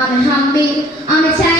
I'm happy. I'm a child.